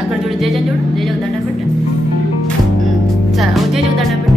అక్కడ చూడు జేజన్ చూడు జేజకు దండం పెట్టు జేజకు దండం పెట్టు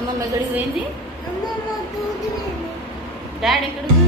అమ్మమ్మ ఎక్కడికి పోయింది డాడీ ఎక్కడికి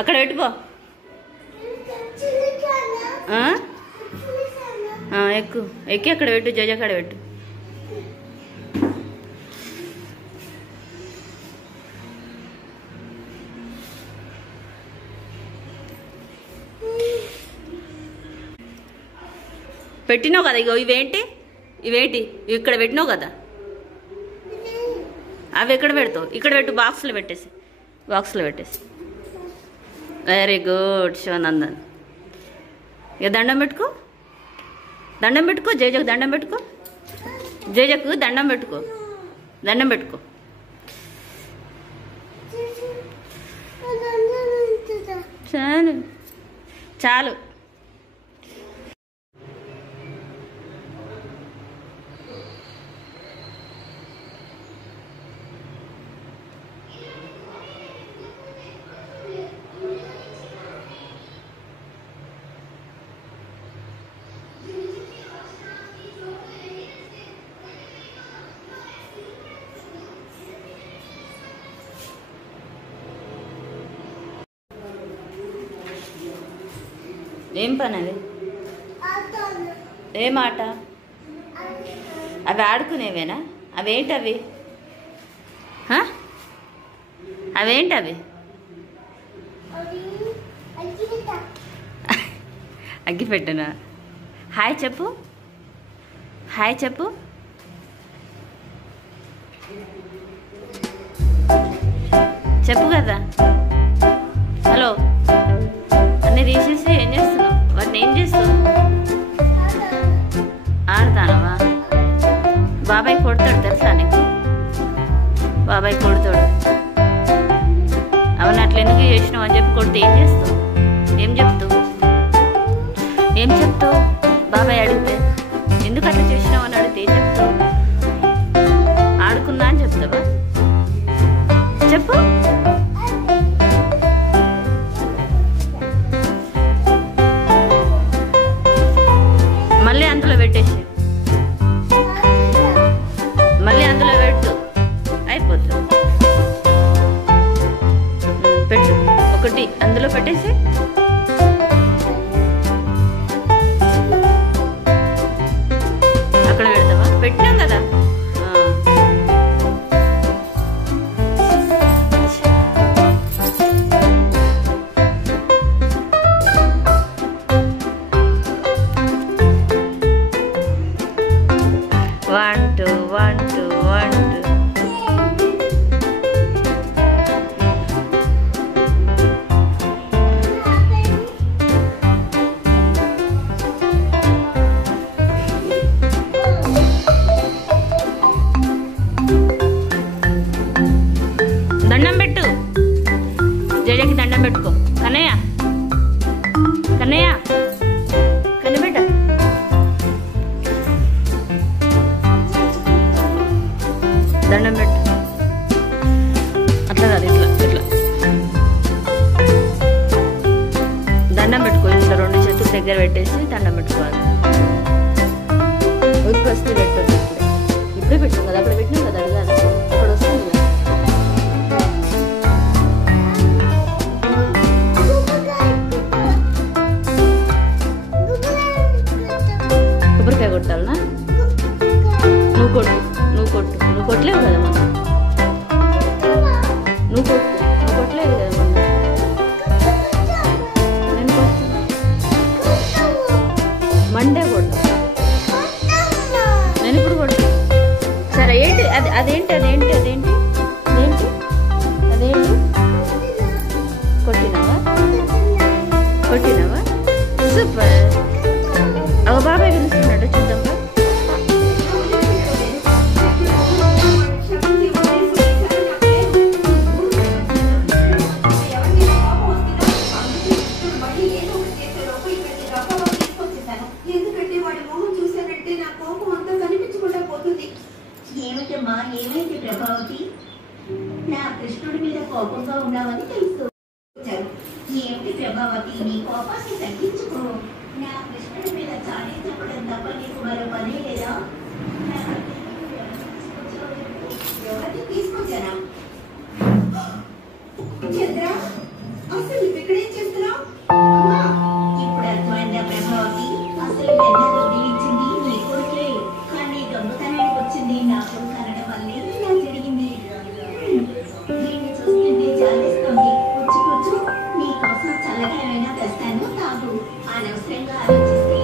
అక్కడ పెట్టుకో. ఎక్కు ఎక్కి అక్కడ పెట్టు, జోజ అక్కడ పెట్టు. పెట్టినావు కదా, ఇగో ఇవేంటి ఇవేంటి ఇక్కడ పెట్టినావు కదా, అవి ఎక్కడ పెడతావు? ఇక్కడ పెట్టు, బాక్స్లో పెట్టేసి, బాక్స్లో పెట్టేసి. Very good Sivanandan. ఇక దండం పెట్టుకో, దండం పెట్టుకో, జేజకు దండం పెట్టుకో, జేజకు దండం పెట్టుకో, దండం పెట్టుకో. చాలు చాలు. ఏం పని అది? ఏం ఆట? అవి ఆడుకునేవేనా? అవేంటవి? అవేంటవి? అగ్గి పెట్టనా? హాయ్ చెప్పు, హాయ్ చెప్పు. చెప్పు కదా. హలో అన్నీ తీసేసి ఏం చేస్తున్నావు? వాటిని ఏం చేస్తావు? ఆడతానవా? బాబాయ్ కొడతాడు తెలుసా నీకు? బాబాయ్ కొడతాడు. అవన్నీ అట్లా ఎందుకు చేసినావు అని చెప్పి కొడితే ఏం చేస్తావు? ఏం చెప్తావు? ఏం చెప్తావు? బాబాయ్ అడిగితే ఎందుకు అట్లా చేసినావు అని అడిగితే ఏం చెప్తావు? ఆడుకున్నా అని చెప్తావా? చెప్పు. మళ్ళీ అందులో పెట్టేసి, మళ్ళీ అందులో పెట్టు, అయిపోతుంది. పెట్టు, ఒకటి అందులో పెట్టేసి. అక్కడ పెడతావా? పెట్టినాం కదా. One, two, one, two, one, two. దండం పెట్టు, జయకి దండం పెట్టుకో. కన్నయ్య, కన్నయ్య, కన్నబెట్ట. దండం పెట్టు. అట్లా కాదు, ఇట్లా ఇట్లా దండం పెట్టుకో. ఇట్లా రెండు చేతులు దగ్గర పెట్టేసి దండం పెట్టుకోవాలి. ఉరికి వస్తే పెట్టదు. ఇప్పుడే పెట్టాం కదా, అక్కడ పెట్టినాం కదా, అడగాలి. అక్కడ వస్తుంది కదా. కొబ్బరికాయ కొట్టాలనా? నువ్వు కొట్టు, నువ్వు కొట్టు. నువ్వు కొట్టలేవు కదా మొన్న. నువ్వు కొట్టు, నువ్వు కొట్టలేవు కదా మొన్న. నేను కొట్టు. మండే కొట్టు. నేను ఇప్పుడు కొట్టు. సరే ఏంటి అది? అదేంటి అదేంటి అదేంటి అదేంటి అదేంటి? కొట్టినావా? కొట్టినావా? సూపర్. అవ బాబాయ్ పిలుస్తున్నాడు, చూద్దాం. ఏమిటమ్మా, ఏమైంది ప్రభావతి? నా కృష్ణుడి మీద కోపంగా ఉన్నావని తెలుసు. ఏమిటి ప్రభావతి, నీ కోపాన్ని తగ్గించుకో. నా కృష్ణుడి మీద చాలీ చెప్పడం తప్ప నీకు మరో పనే లేదా? ఎవరిని తీసుకొచ్చారా? చంద్ర, అసలు నువ్వు ఇక్కడేం చేస్తున్నావు? ఇప్పుడు అర్థమైందా ప్రభావతి? అసలు వెన్నతో ఇచ్చింది నీ కొడుకే, కానీ దొంగతనానికి వచ్చింది నా కొడుకు అనడం వల్లే ఇలా జరిగింది. దీన్ని చూస్తుంటే జాలిస్తుంది. కూర్చు కూర్చు, నీ కోసం చల్లగా ఏమైనా తెస్తాను, తాగు. అనవసరంగా ఆలోచిస్తే